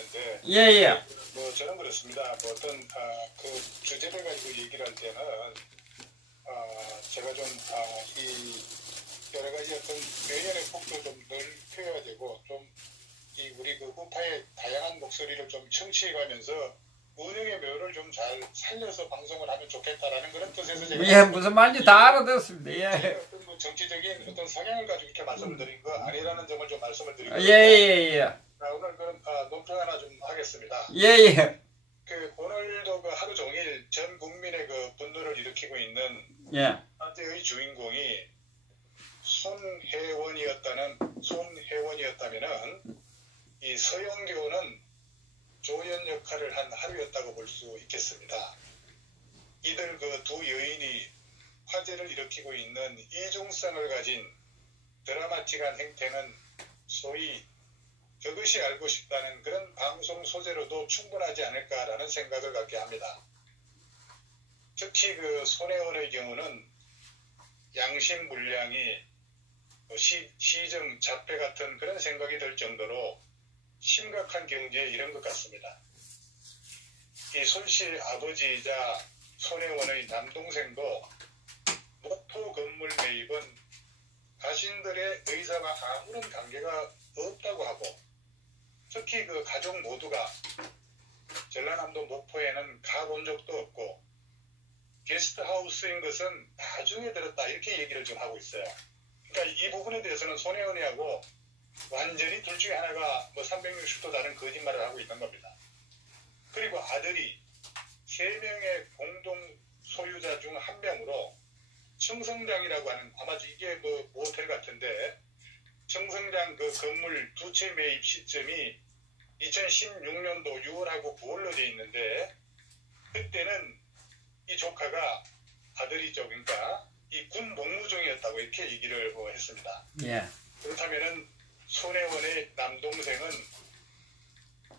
있는데 예예. 뭐 저는 그렇습니다. 뭐 어떤 그 주제를 가지고 얘기를 할 때는 제가 좀 이 여러 가지 어떤 표현의 폭도 좀 넓혀야 되고 좀 이 우리 그 우파의 다양한 목소리를 좀 청취해가면서 운영의 묘를 좀 잘 살려서 방송을 하면 좋겠다라는 그런 뜻에서 제가 예, 무슨 말인지 다 알아듣습니다. 예. 어떤 뭐 정치적인 어떤 성향을 가지고 이렇게 말씀을 드린 거 아니라는 점을 좀 말씀을 드리고 예예예. 오늘 그럼 논평 하나 좀 하겠습니다. 예예. 그 오늘도 그 하루 종일 전 국민의 그 분노를 일으키고 있는 예. 한때의 주인공이 손혜원이었다면은 이 서영교는 조연 역할을 한 하루였다고 볼 수 있겠습니다. 이들 그 두 여인이 화제를 일으키고 있는 이중성을 가진 드라마틱한 행태는 소위 그것이 알고 싶다는 그런 방송 소재로도 충분하지 않을까라는 생각을 갖게 합니다. 특히 그 손혜원의 경우는 양심 불량이 시정 자폐 같은 그런 생각이 들 정도로 심각한 경지에 이른 것 같습니다. 이 손씨 아버지이자 손혜원의 남동생도 목포 건물 매입은 자신들의 의사와 아무런 관계가 없다고 하고 특히 그 가족 모두가 전라남도 목포에는 가본 적도 없고 게스트하우스인 것은 나중에 들었다 이렇게 얘기를 좀 하고 있어요. 그러니까 이 부분에 대해서는 손혜원이하고 완전히 둘 중에 하나가 뭐 360도 다른 거짓말을 하고 있는 겁니다. 그리고 아들이 3명의 공동 소유자 중 한 명으로 청성장이라고 하는 아마 이게 뭐 모텔 같은데 청성장 그 건물 2채 매입 시점이 2016년도 6월하고 9월로 돼 있는데 그때는 이 조카가 아들이죠. 그러니까 이 군 복무 중이었다고 이렇게 얘기를 했습니다. 예. 그렇다면은 손혜원의 남동생은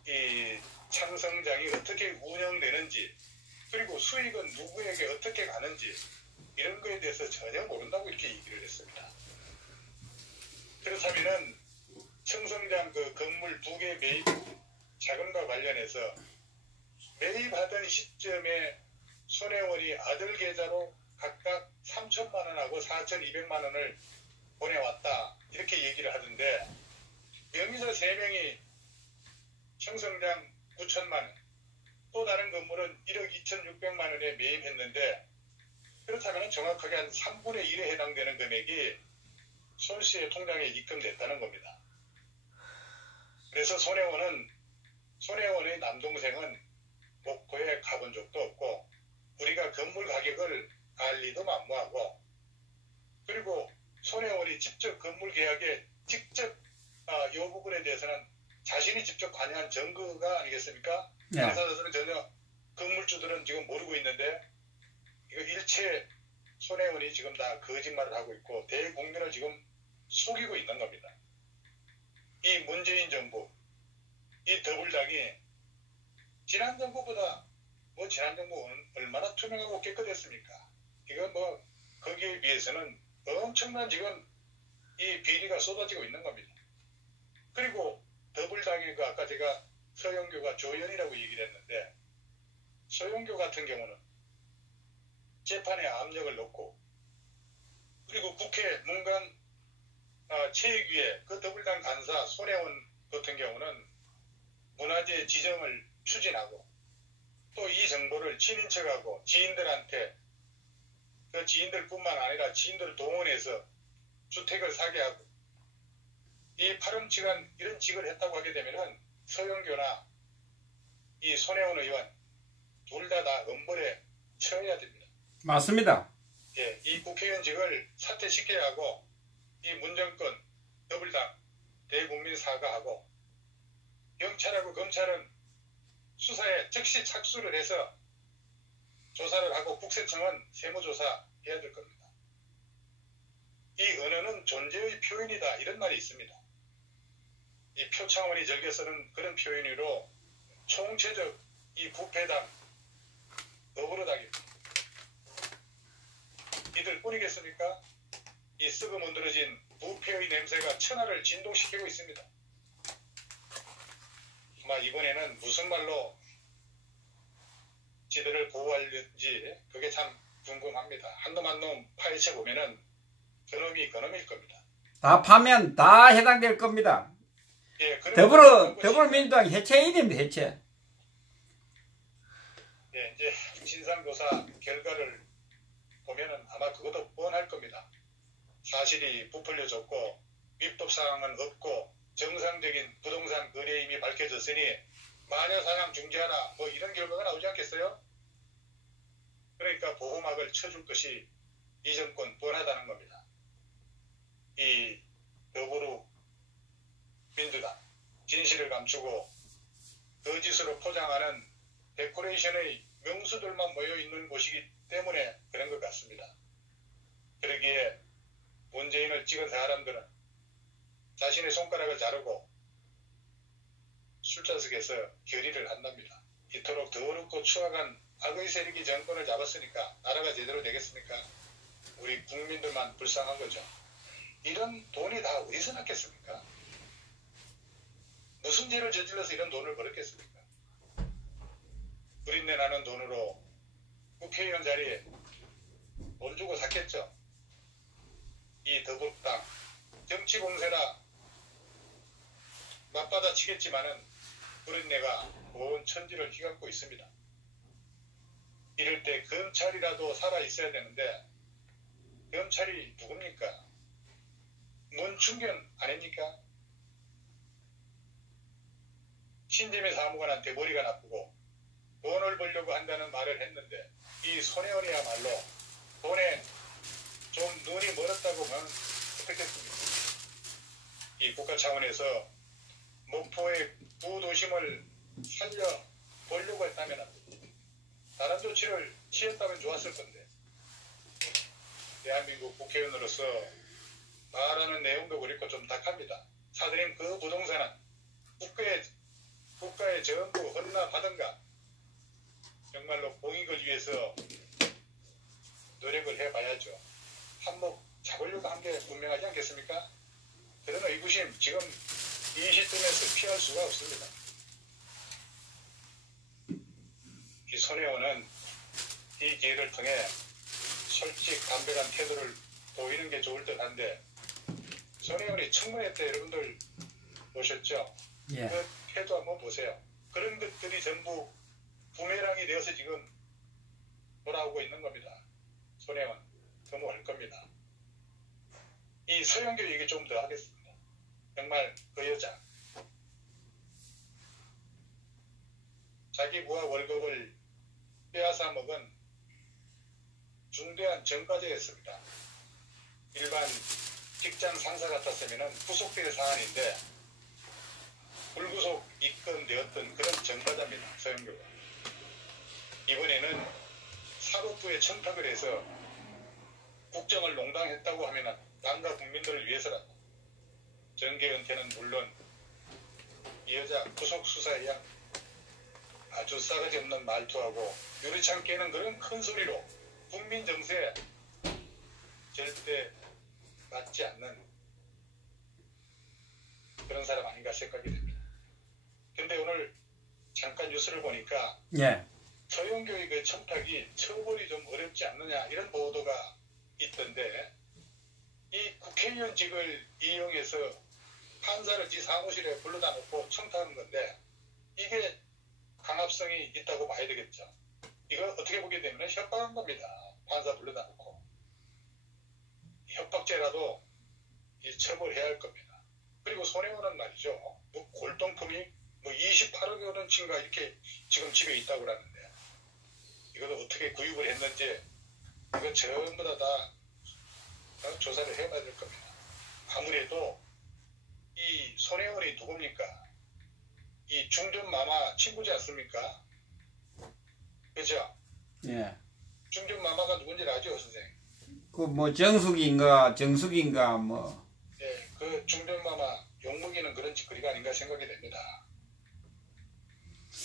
이 창성장이 어떻게 운영되는지 그리고 수익은 누구에게 어떻게 가는지 이런 거에 대해서 전혀 모른다고 이렇게 얘기를 했습니다. 그렇다면은 청성장 그 건물 2개 매입 자금과 관련해서 매입하던 시점에 손혜원이 아들 계좌로 각각 3천만 원하고 4,200만 원을 보내왔다 이렇게 얘기를 하던데 명의사 3명이 청성장 9천만 원 또 다른 건물은 1억 2,600만 원에 매입했는데 그렇다면 정확하게 한 3분의 1에 해당되는 금액이 손 씨의 통장에 입금됐다는 겁니다. 그래서 손혜원의 남동생은 목포에 가본 적도 없고 우리가 건물 가격을 알 리도 만무하고 그리고 손혜원이 직접 건물 계약에 직접 이 부분에 대해서는 자신이 직접 관여한 증거가 아니겠습니까? 네. 당사자들은 전혀 건물주들은 지금 모르고 있는데 이거 일체 손혜원이 지금 다 거짓말을 하고 있고 대국민을 지금 속이고 있는 겁니다. 이 문재인 정부, 이 더불당이 지난 정부보다 지난 정부는 얼마나 투명하고 깨끗했습니까? 이건 거기에 비해서는 엄청난 지금 이 비리가 쏟아지고 있는 겁니다. 그리고 더불당이 아까 제가 서영교가 조연이라고 얘기를 했는데 서영교 같은 경우는 재판에 압력을 넣고 그리고 국회 문관 체육위에 그 더불당 간사 손혜원 같은 경우는 문화재 지정을 추진하고 또 이 정보를 친인척하고 지인들한테 그 지인들뿐만 아니라 지인들을 동원해서 주택을 사게 하고 이 파렴치한 이런 직을 했다고 하게 되면은 서영교나 이 손혜원 의원 둘 다 엄벌에 처해야 됩니다. 맞습니다. 예, 이 국회의원직을 사퇴시켜야 하고 이 문정권 더불당 대국민 사과하고 경찰하고 검찰은 수사에 즉시 착수를 해서 조사를 하고 국세청은 세무조사 해야 될 겁니다. 이 언어는 존재의 표현이다 이런 말이 있습니다. 이 표창원이 즐겨 쓰는 그런 표현으로 총체적 이 부패당 더불어당입니다. 이들 뿐이겠습니까? 이 썩어 문드러진 부패의 냄새가 천하를 진동시키고 있습니다. 아마 이번에는 무슨 말로 지들을 보호할지 그게 참 궁금합니다. 한 놈 한 놈 파헤쳐 보면은 그놈이 그놈일 겁니다. 다 파면 다 해당될 겁니다. 예, 더불어민주당 해체해야 됩니다. 해체. 예, 이제 진상조사 결과를 보면은 아마 그것도 뻔할 겁니다. 사실이 부풀려졌고 위법사항은 없고 정상적인 부동산 거래 임이 밝혀졌으니 마녀사냥 중지하라 뭐 이런 결과가 나오지 않겠어요? 그러니까 보호막을 쳐줄 것이 이 정권 뻔하다는 겁니다. 이 더불어민주당 진실을 감추고 거짓으로 포장하는 데코레이션의 명수들만 모여있는 곳이기 때문에 그런 것 같습니다. 그러기에 문재인을 찍은 사람들은 자신의 손가락을 자르고 술자석에서 결의를 한답니다. 이토록 더럽고 추악한 악의 세력이 정권을 잡았으니까 나라가 제대로 되겠습니까? 우리 국민들만 불쌍한 거죠. 이런 돈이 다 어디서 났겠습니까? 무슨 죄를 저질러서 이런 돈을 벌었겠습니까? 부린내 나는 돈으로 국회의원 자리에 돈 주고 샀겠죠. 이 더불어당 정치공세라 맞받아 치겠지만은 부린내가 온 천지를 휘감고 있습니다. 이럴 때 검찰이라도 살아있어야 되는데 검찰이 누굽니까? 문충견 아닙니까? 신재미 사무관한테 머리가 나쁘고 돈을 벌려고 한다는 말을 했는데 이 손혜원이야말로 돈에 좀 눈이 멀었다고 하면 어떻겠습니까? 이 국가 차원에서 목포의 구도심을 살려보려고 했다면 다른 조치를 취했다면 좋았을 건데 대한민국 국회의원으로서 말하는 내용도 그렇고 좀 딱합니다. 사드림 그 부동산은 국가에 전부 헌납하던가 정말로 공익을 위해서 노력을 해봐야죠. 한몫 잡으려고 한 게 분명하지 않겠습니까? 그런 의구심 지금 이 시점에서 피할 수가 없습니다. 이 손혜원은 이 기회를 통해 솔직 담백한 태도를 보이는 게 좋을 듯 한데 손혜원이 청문회 때 여러분들 보셨죠? 예. 그 태도 한번 보세요. 그런 것들이 전부 부메랑이 되어서 지금 돌아오고 있는 겁니다. 손혜원 거부할 겁니다. 이 서영교 얘기 좀 더 하겠습니다. 정말 그 여자 자기 부하 월급을 빼앗아 먹은 중대한 전과자였습니다. 일반 직장 상사 같았으면 구속될 사안인데 불구속 입건되었던 그런 전과자입니다. 서영교가. 이번에는 사법부에 청탁을 해서 국정을 농단했다고 하면 당과 국민들을 위해서라도 정계 은퇴는 물론 이 여자 구속수사에 아주 싸가지 없는 말투하고 유리창 깨는 그런 큰 소리로 국민 정세에 절대 맞지 않는 그런 사람 아닌가 생각이 됩니다. 근데 오늘 잠깐 뉴스를 보니까 예. 서영교의 그 청탁이 처벌이 좀 어렵지 않느냐 이런 보도가 있던데 이 국회의원직을 이용해서 판사를 지 사무실에 불러다 놓고 청탁한 건데 이게 강압성이 있다고 봐야 되겠죠. 이거 어떻게 보게 되면 협박한 겁니다. 판사 불러다 놓고. 협박죄라도 처벌해야 할 겁니다. 그리고 손혜원은 말이죠. 뭐 골동품이 뭐 28억 원어치인가 이렇게 지금 집에 있다고 그러는데 이걸 어떻게 구입을 했는지 이거 전부 다 조사를 해봐야 될 겁니다. 아무래도 이 손혜원이 누굽니까? 이 중전마마 친구지 않습니까? 그죠? 예. 중전마마가 누군지 아죠, 선생님? 그 뭐 정숙인가 뭐. 예, 그 중전마마 욕먹이는 그런 짓거리가 아닌가 생각이 됩니다.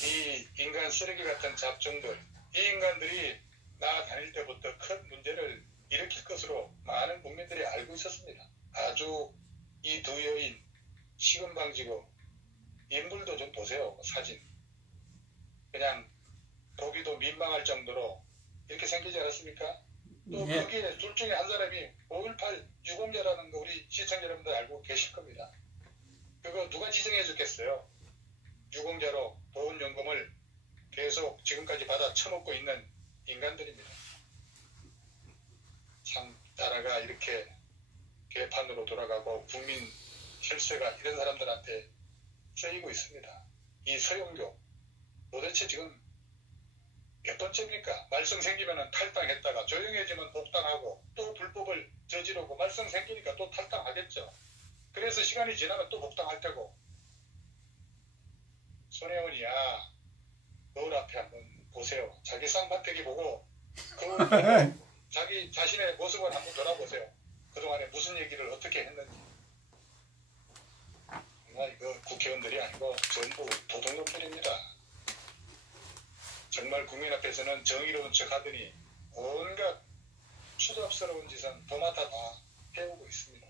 이 인간 쓰레기 같은 잡종들, 이 인간들이 나 다닐 때부터 큰 문제를 일으킬 것으로 많은 국민들이 알고 있었습니다. 아주 이 두 여인 시금방지고 인물도 좀 보세요. 사진. 그냥 보기도 민망할 정도로 이렇게 생기지 않았습니까? 또 예. 거기에 둘 중에 한 사람이 5.18 유공자라는 거 우리 시청자 여러분들 알고 계실 겁니다. 그거 누가 지정해 줬겠어요? 유공자로 보훈연금을 계속 지금까지 받아 처먹고 있는 인간들입니다. 참 나라가 이렇게 개판으로 돌아가고 국민 혈세가 이런 사람들한테 쓰이고 있습니다. 이 서영교 도대체 지금 몇 번째입니까? 말썽 생기면 탈당했다가 조용해지면 복당하고 또 불법을 저지르고 말썽 생기니까 또 탈당하겠죠. 그래서 시간이 지나면 또 복당할 테고. 손혜원이야 거울 앞에 한번 보세요. 자기 쌍판대기 보고 거울 보고 자기 자신의 모습을 한번 돌아보세요. 그동안에 무슨 얘기를 어떻게 했는지. 정말 이거 국회의원들이 아니고 전부 도둑놈들입니다. 정말 국민 앞에서는 정의로운 척 하더니 온갖 추잡스러운 짓은 도맡아 다 해오고 있습니다.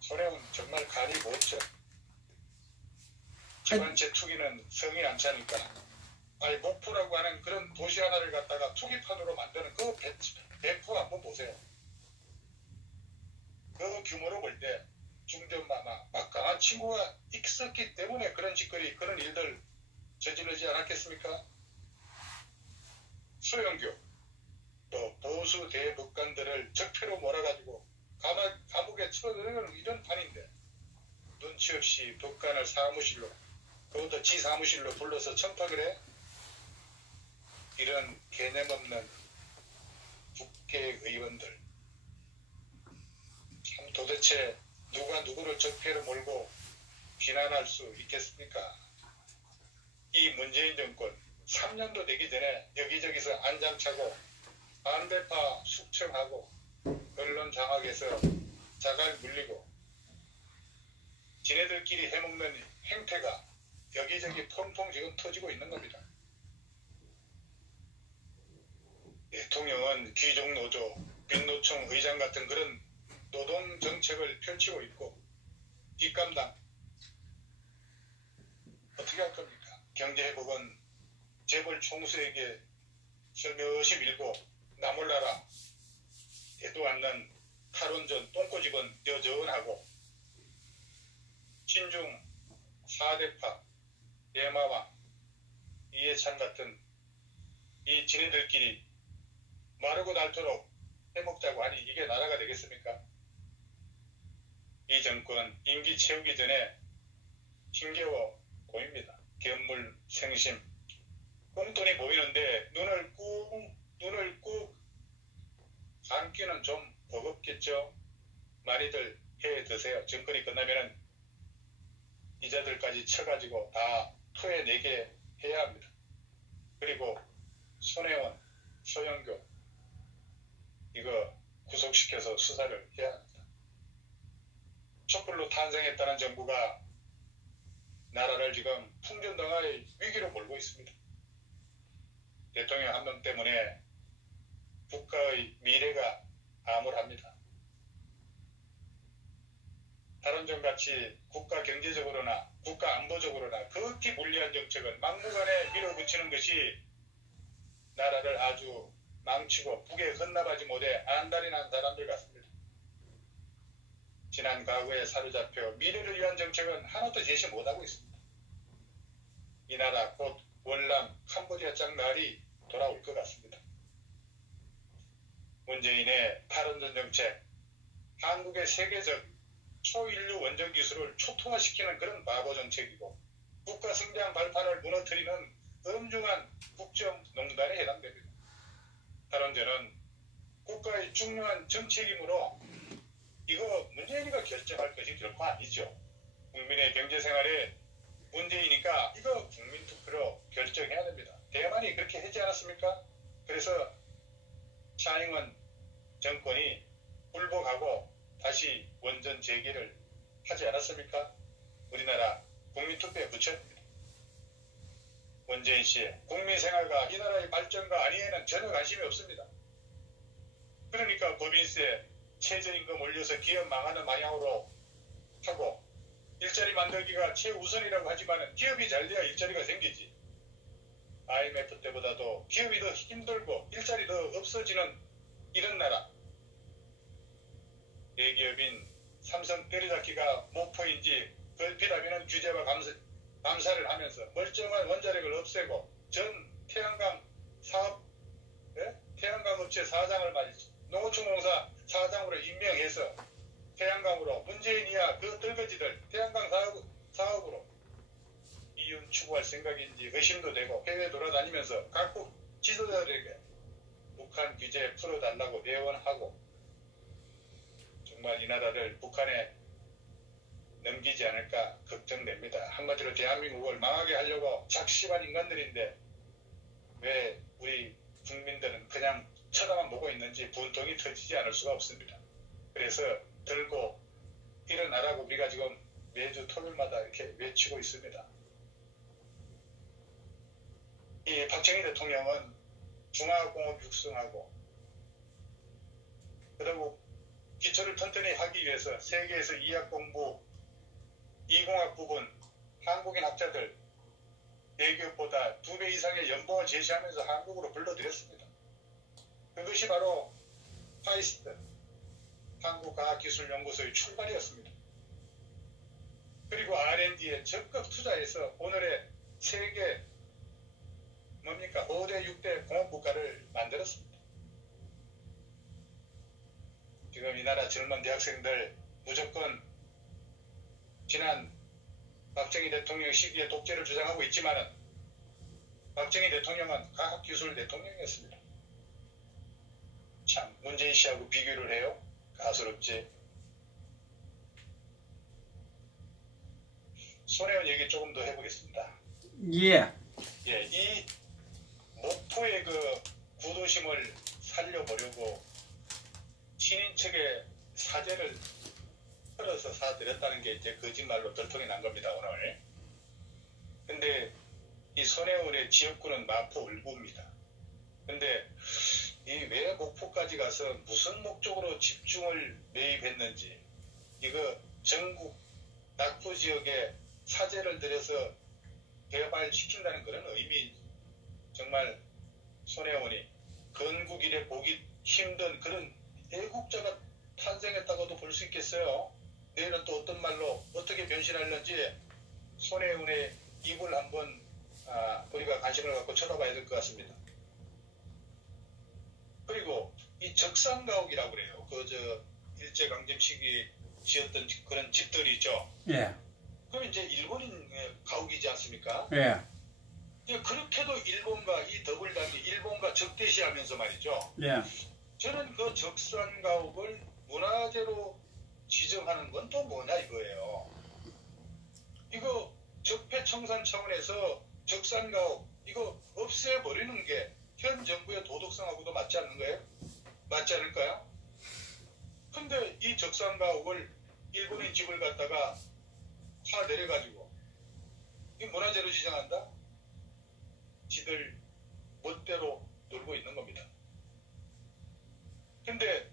손혜원 정말 간이 못죠. 집안채 투기는 성이 안 차니까 아니 목포라고 하는 그런 도시 하나를 갖다가 투기판으로 만드는 그 배포 한번 보세요. 그 규모로 볼 때 중전마마 막강한 친구가 있었기 때문에 그런 짓거리 그런 일들 저지르지 않았겠습니까? 서영교 또 보수 대법관들을 적폐로 몰아가지고 감옥에 쳐넣는 이런 판인데 눈치 없이 법관을 사무실로 그것도 지 사무실로 불러서 청탁을 해? 이런 개념 없는 국회의원들 참 도대체 누가 누구를 적폐로 몰고 비난할 수 있겠습니까? 이 문재인 정권 3년도 되기 전에 여기저기서 안장차고 반대파 숙청하고 언론 장악해서 자갈 물리고 지네들끼리 해먹는 행태가 여기저기 통통 지금 터지고 있는 겁니다. 대통령은 귀족노조, 민노총 의장 같은 그런 노동정책을 펼치고 있고 뒷감당 어떻게 할 겁니까? 경제회복은 재벌 총수에게 슬며시 밀고 나몰라라 대도 않는 탈원전 똥꼬집은 여전하고 친중 4대파 대마왕 이해찬 같은 이 지네들끼리 마르고 닳도록 해먹자고 하니 이게 나라가 되겠습니까? 이 정권 임기 채우기 전에 힘겨워 보입니다. 견물 생심 꽁돈이 보이는데 눈을 꾹 감기는 좀 버겁겠죠. 많이들 해 드세요. 정권이 끝나면은 이자들까지 쳐가지고 다 토해내게 해야 합니다. 그리고 손혜원, 서영교 이거 구속시켜서 수사를 해야 합니다. 촛불로 탄생했다는 정부가 나라를 지금 풍전등화의 위기로 몰고 있습니다. 대통령 한 명 때문에 국가의 미래가 암울합니다. 탈원전같이 국가 경제적으로나 국가 안보적으로나 극히 불리한 정책은 막무가내 밀어붙이는 것이 나라를 아주 망치고 북에 헌납하지 못해 안달이 난 사람들 같습니다. 지난 과거에 사로잡혀 미래를 위한 정책은 하나도 제시 못하고 있습니다. 이 나라 곧 월남 캄보디아 짝 날이 돌아올 것 같습니다. 문재인의 탈원전 정책, 한국의 세계적 초인류 원전 기술을 초토화시키는 그런 바보 정책이고 국가 성장 발판을 무너뜨리는 엄중한 국정농단에 해당됩니다. 탈원전은 국가의 중요한 정책이므로 이거 문재인이가 결정할 것이 결코 아니죠. 국민의 경제생활에 문제이니까 이거 국민투표로 결정해야 됩니다. 대만이 그렇게 하지 않았습니까? 그래서 차잉원 정권이 불복하고 다시 원전 재개를 하지 않았습니까? 우리나라 국민투표에 붙여야 됩니다. 문재인 씨의 국민생활과 이 나라의 발전과 안위에는 전혀 관심이 없습니다. 그러니까 법인세, 최저임금 올려서 기업 망하는 방향으로 하고 일자리 만들기가 최우선이라고 하지만 기업이 잘 돼야 일자리가 생기지. IMF 때보다도 기업이 더 힘들고 일자리 더 없어지는 이런 나라. 대기업인 삼성 때려잡기가 목표인지 걸핏하면 규제와 감사를 하면서 멀쩡한 원자력을 없애고 전 태양광 사업, 태양광 업체 사장을 말이죠. 농어촌공사 사장으로 임명해서 태양광으로 문재인이야 그 떨거지들 태양광 사업으로 이윤 추구할 생각인지 의심도 되고 해외 돌아다니면서 각국 지도자들에게 북한 규제 풀어달라고 내원하고 정말 이 나라를 북한에 넘기지 않을까 걱정됩니다. 한마디로 대한민국을 망하게 하려고 작심한 인간들인데 왜 우리 국민들은 그냥 쳐다만 보고 있는지 분통이 터지지 않을 수가 없습니다. 그래서 들고 일어나라고 우리가 지금 매주 토요일마다 이렇게 외치고 있습니다. 이 박정희 대통령은 중화공업 육성하고 그리고 기초를 튼튼히 하기 위해서 세계에서 이학 공부, 이공학 부분 한국인 학자들 대기업보다 2배 이상의 연봉을 제시하면서 한국으로 불러들였습니다. 그것이 바로 파이스트 한국과학기술연구소의 출발이었습니다. 그리고 R&D에 적극 투자해서 오늘의 세계 뭡니까 5대 6대 공업국가를 만들었습니다. 지금 이 나라 젊은 대학생들 무조건 지난 박정희 대통령 시기에 독재를 주장하고 있지만은 박정희 대통령은 과학기술 대통령이었습니다. 참 문재인 씨하고 비교를 해요. 가스럽지. 손혜원 얘기 조금 더 해보겠습니다. 예. 예, 이 목포의 그 구도심을 살려보려고 친인척의 사죄를 풀어서 사드렸다는 게 이제 거짓말로 들통이 난 겁니다, 오늘. 근데 이 손혜원의 지역구는 마포 울구입니다. 근데 이 왜 목포까지 가서 무슨 목적으로 집중을 매입했는지 이거 전국 낙포 지역에 사죄를 들여서 개발시킨다는 그런 의미 정말 손혜원이 건국 이래 보기 힘든 그런 애국자가 탄생했다고도 볼 수 있겠어요. 내일은 또 어떤 말로 어떻게 변신할는지 손혜원의 입을 한번 우리가 관심을 갖고 쳐다봐야 될 것 같습니다. 그리고 이 적산가옥이라고 그래요. 일제강점 시기에 지었던 그런 집들이 있죠. 예. 그럼 이제 일본인 가옥이지 않습니까? 예. 그렇게도 일본과 이 더블단이 일본과 적대시하면서 말이죠. 예. 저는 그 적산가옥을 문화재로 지정하는 건 또 뭐냐 이거예요. 이거 적폐청산 차원에서 적산가옥 이거 없애버리는 게 현 정부의 도덕성하고도 맞지 않는 거예요? 맞지 않을까요? 근데 이 적산가옥을 일본인 집을 갖다가 파 내려가지고 이 문화재로 지정한다? 지들 멋대로 놀고 있는 겁니다. 근데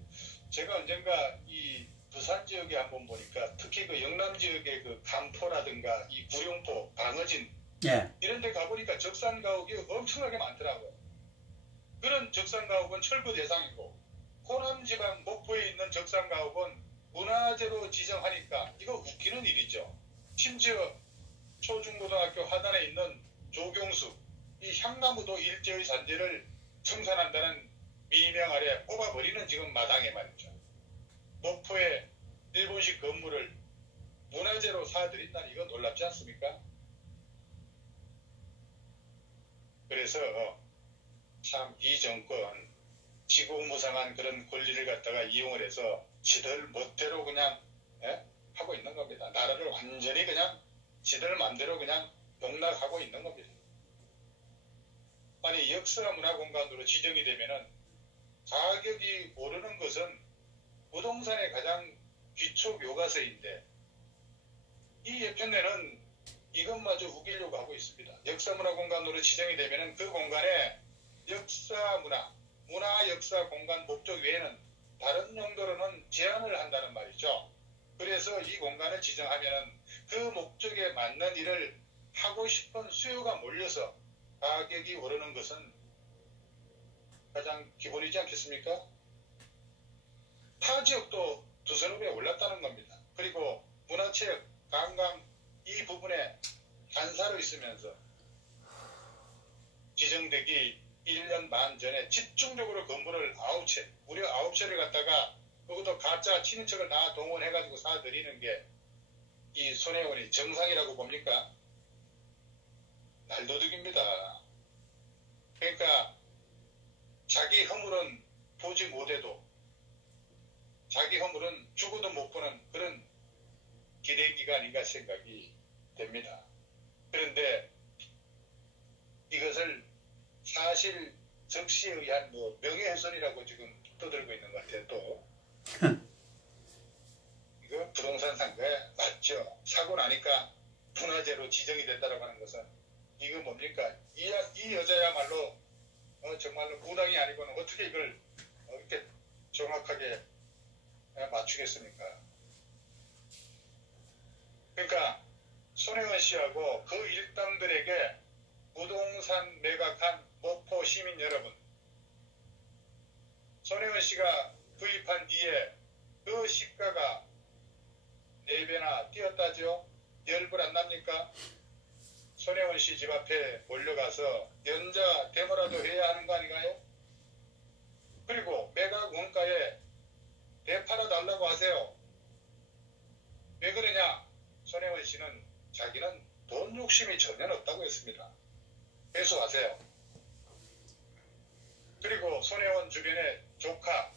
제가 언젠가 이 부산 지역에 한번 보니까 특히 그 영남 지역의 그 간포라든가 이 구룡포, 방어진 예. 이런 데 가보니까 적산가옥이 엄청나게 많더라고요. 그런 적산가옥은 철거 대상이고 호남지방 목포에 있는 적산가옥은 문화재로 지정하니까 이거 웃기는 일이죠. 심지어 초중고등학교 하단에 있는 조경수 이 향나무도 일제의 잔재를 청산한다는 미명 아래 뽑아버리는 지금 마당에 말이죠. 목포에 일본식 건물을 문화재로 사들인다니 이거 놀랍지 않습니까? 그래서 참 이 정권 지고무상한 그런 권리를 갖다가 이용을 해서 지들 멋대로 그냥 하고 있는 겁니다. 나라를 완전히 그냥 지들 맘대로 그냥 농락하고 있는 겁니다. 아니 역사문화공간으로 지정이 되면은 가격이 오르는 것은 부동산의 가장 기초 교과서인데 이 예편에는 이것마저 우기려고 하고 있습니다. 역사문화공간으로 지정이 되면은 그 공간에 문화-역사-공간 목적 외에는 다른 용도로는 제한을 한다는 말이죠. 그래서 이 공간을 지정하면은 그 목적에 맞는 일을 하고 싶은 수요가 몰려서 가격이 오르는 것은 가장 기본이지 않겠습니까? 타 지역도 두세 배 올랐다는 겁니다. 그리고 문화체육, 관광 이 부분에 간사로 있으면서 지정되기 1년 반 전에 집중적으로 건물을 9채, 무려 9채를 갖다가 그것도 가짜 친인척을 다 동원해가지고 사들이는 게 이 손혜원이 정상이라고 봅니까? 날도둑입니다. 그러니까 자기 허물은 보지 못해도 자기 허물은 죽어도 못 보는 그런 기대기가 아닌가 생각이 됩니다. 그런데 이것을 사실 적시에 의한 명예훼손이라고 지금 떠들고 있는 것 같아요. 또 이거 부동산 상가에 맞죠. 사고 나니까 분화재로 지정이 됐다라고 하는 것은 이거 뭡니까? 이 여자야말로 정말로 무당이 아니고는 어떻게 이걸 이렇게 정확하게 맞추겠습니까? 그러니까 손혜원 씨하고 그 일당들에게 부동산 매각한 목포 시민 여러분, 손혜원 씨가 구입한 뒤에 그 시가가 4배나 뛰었다죠? 열불 안 납니까? 손혜원 씨 집 앞에 몰려가서 연자 데모라도 해야 하는 거 아닌가요? 그리고 매각 원가에 되팔아 달라고 하세요. 왜 그러냐? 손혜원 씨는 자기는 돈 욕심이 전혀 없다고 했습니다. 회수하세요. 그리고 손혜원 주변에 조카,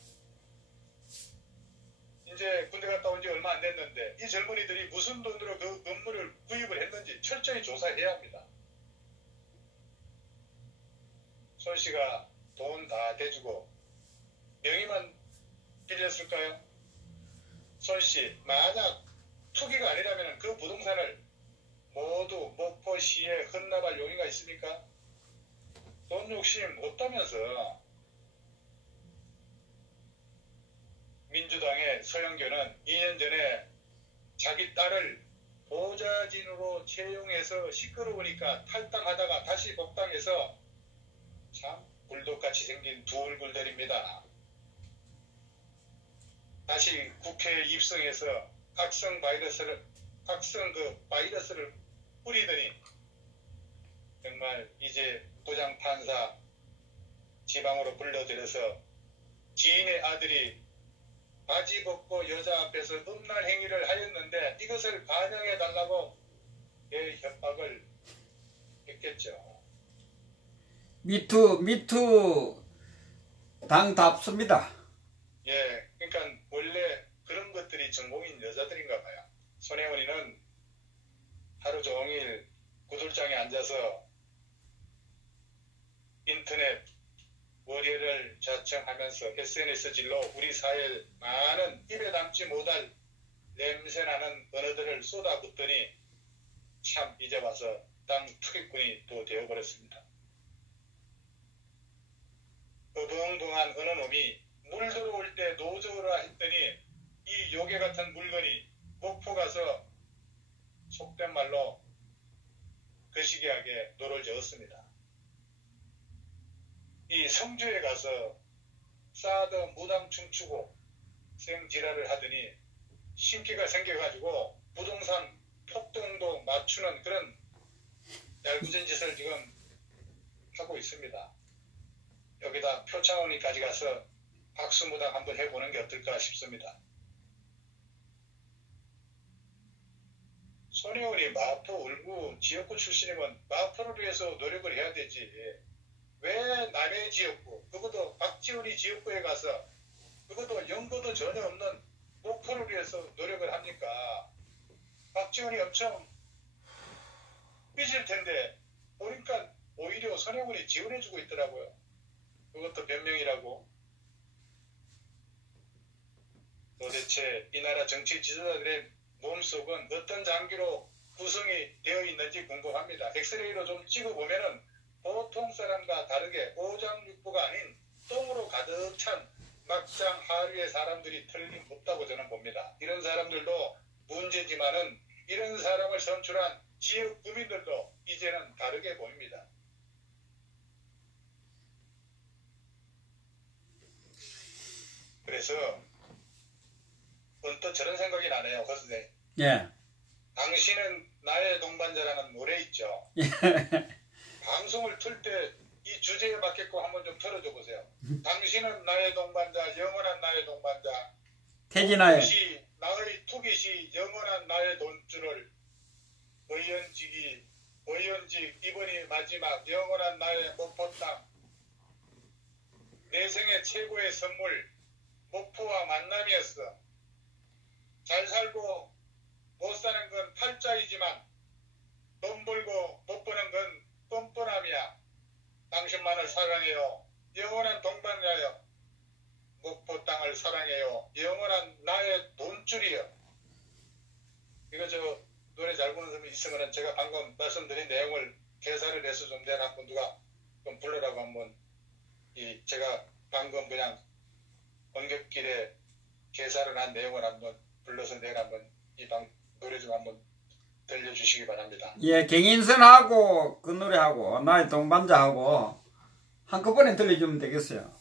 이제 군대 갔다 온 지 얼마 안 됐는데 이 젊은이들이 무슨 돈으로 그 건물을 구입을 했는지 철저히 조사해야 합니다. 손 씨가 돈 다 대주고 명의만 빌렸을까요? 손 씨, 만약 투기가 아니라면 그 부동산을 모두 목포시에 헌납할 용의가 있습니까? 돈 욕심 없다면서. 민주당의 서영교는 2년 전에 자기 딸을 보좌진으로 채용해서 시끄러우니까 탈당하다가 다시 복당해서 참 굴독같이 생긴 두 얼굴들입니다. 다시 국회에 입성해서 각성 바이러스를 뿌리더니 정말 이제 부장판사 지방으로 불러들여서 지인의 아들이 바지 벗고 여자 앞에서 음란 행위를 하였는데 이것을 반영해달라고 협박을 했겠죠. 미투 당답습니다. 예, 그러니까 원래 그런 것들이 전공인 여자들인가 봐요. 손혜원이는 하루 종일 구들장에 앉아서 인터넷 월요를 자청하면서 SNS 질로 우리 사회에 많은 입에 담지 못할 냄새나는 언어들을 쏟아붓더니 참 이제 와서 땅 투기꾼이 또 되어버렸습니다. 어벙벙한 어느 놈이 물 들어올 때 노저라 했더니 이 요괴 같은 물건이 목포 가서 속된 말로 거시기하게 노를 저었습니다. 이 성주에 가서 사드 무당 춤추고 생지랄을 하더니 신기가 생겨가지고 부동산 폭등도 맞추는 그런 얄궂은 짓을 지금 하고 있습니다. 여기다 표창원이까지 가서 박수무당 한번 해보는 게 어떨까 싶습니다. 손혜원이 마포 울구 지역구 출신이면 마포를 위해서 노력을 해야 되지. 왜 남의 지역구, 그것도 박지훈이 지역구에 가서 그것도 연고도 전혀 없는 목포를 위해서 노력을 합니까? 박지훈이 엄청 삐질 텐데 보니까 오히려 손혜원이 지원해주고 있더라고요. 그것도 변명이라고. 도대체 이 나라 정치 지도자들의 몸속은 어떤 장기로 구성이 되어 있는지 궁금합니다. 엑스레이로 좀 찍어보면은 보통 사람과 다르게 오장육부가 아닌 똥으로 가득 찬 막장 하류의 사람들이 틀림없다고 저는 봅니다. 이런 사람들도 문제지만은 이런 사람을 선출한 지역 구민들도 이제는 다르게 보입니다. 그래서 언뜻 저런 생각이 나네요. 선생님. 예. 당신은 나의 동반자라는 노래 있죠. 방송을 틀 때 이 주제에 맞게끔 한번 좀 틀어줘 보세요. 당신은 나의 동반자, 영원한 나의 동반자. 태진아의 나의 투깃이 영원한 나의 돈줄을 의원직 이번이 마지막 영원한 나의 목포 땅. 내 생애 최고의 선물 목포와 만남이었어. 잘 살고 못 사는 건 팔자이지만 돈 벌고 못 버는 건 뻔뻔함이야. 당신만을 사랑해요. 영원한 동반자여. 목포 땅을 사랑해요. 영원한 나의 돈줄이요. 이거 저 노래 잘 부르는 사람이 있으면 제가 방금 말씀드린 내용을 개사를 해서 좀 내가 한번 누가 좀 불러라고 한번 제가 방금 그냥 언급길에 개사를 한 내용을 한번 불러서 내가 한번 노래 좀 한번 들려주시기 바랍니다. 예, 경인선하고 그 노래하고 나의 동반자하고 한꺼번에 들려주면 되겠어요.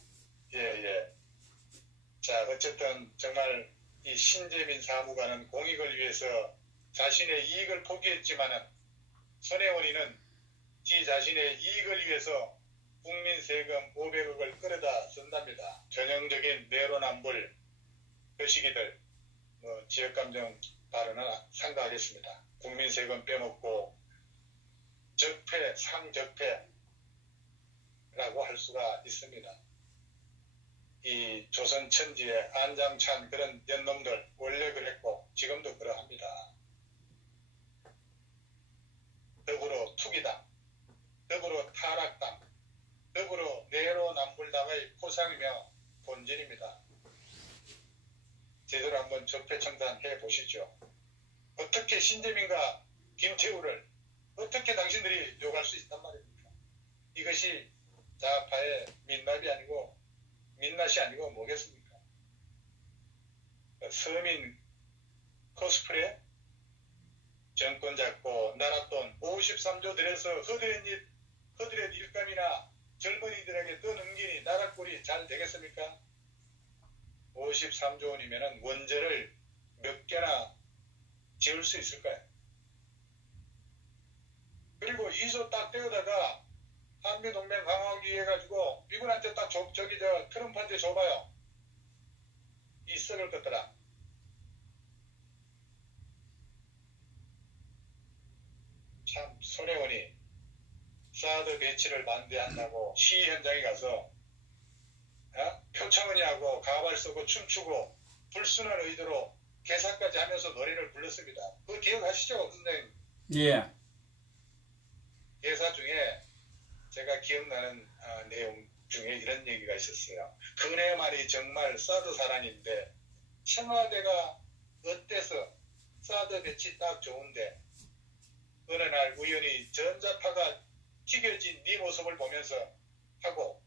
예. 자, 어쨌든 정말 이 신재민 사무관은 공익을 위해서 자신의 이익을 포기했지만은 손혜원이는 지 자신의 이익을 위해서 국민 세금 500억을 끌어다 쓴답니다. 전형적인 내로남불 거시기들 지역감정 발언은 상가하겠습니다. 국민 세금 빼먹고 적폐, 상적폐라고 할 수가 있습니다. 이 조선 천지의 안장찬 그런 연놈들 원래 그랬고 지금도 그러합니다. 더불어 투기당, 더불어 타락당, 더불어 내로남불당의 포상이며 본질입니다. 제대로 한번 적폐청산해 보시죠. 어떻게 신재민과 김태우를 어떻게 당신들이 욕할 수 있단 말입니까? 이것이 좌파의 민낯이 아니고 뭐겠습니까? 서민 코스프레 정권 잡고 나랏돈 53조 들여서 허드렛 일감이나 젊은이들에게 떠넘기니 나라꼴이 잘 되겠습니까? 53조 원이면 원전을 몇 개나 지을 수 있을까요? 그리고 2조 딱 떼어다가 한미동맹 강화하기 위해 가지고 미국한테 딱 트럼프한테 줘봐요. 이 썩을 것들아. 참 손혜원이 사드 배치를 반대한다고 시위 현장에 가서 표창원이하고 가발 쓰고 춤추고 불순한 의도로 개사까지 하면서 노래를 불렀습니다. 그거 기억하시죠, 선생님? 예. 개사 중에 제가 기억나는 내용 중에 이런 얘기가 있었어요. 그네 말이 정말 사드 사랑인데 청와대가 어때서 사드 배치 딱 좋은데 어느 날 우연히 전자파가 튀겨진 네 모습을 보면서 하고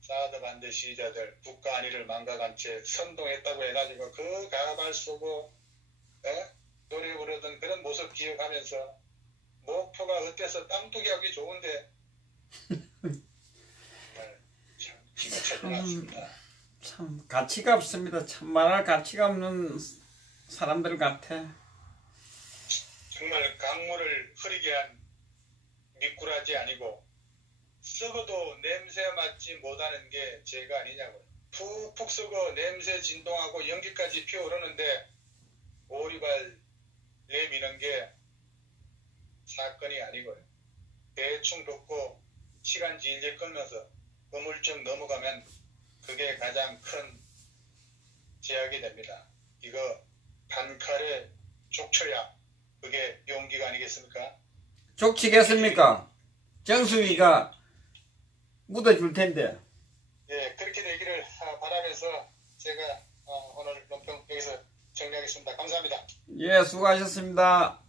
사드 반대 시위자들 국가 안위를 망각한 채 선동했다고 해가지고 그 가발 쓰고 노래 부르던 그런 모습 기억하면서 목포가 어때서 땅두기 하기 좋은데 정말 참 기가 차지 않습니다. 참 가치가 없습니다. 참 말할 가치가 없는 사람들 같아. 정말 강물을 흐리게 한 미꾸라지 아니고 썩어도 냄새 맡지 못하는 게 죄가 아니냐고요. 푹푹 썩어 냄새 진동하고 연기까지 피어오르는데 오리발 내미는 게 사건이 아니고요. 대충 덮고 시간 질질 끌면서 우물쩍 넘어가면 그게 가장 큰 제약이 됩니다. 이거 단칼에 족쳐야 그게 용기가 아니겠습니까? 족치겠습니까? 정수위가 묻어줄 텐데. 예, 그렇게 되기를 바라면서 제가 오늘 논평 여기서 정리하겠습니다. 감사합니다. 예, 수고하셨습니다.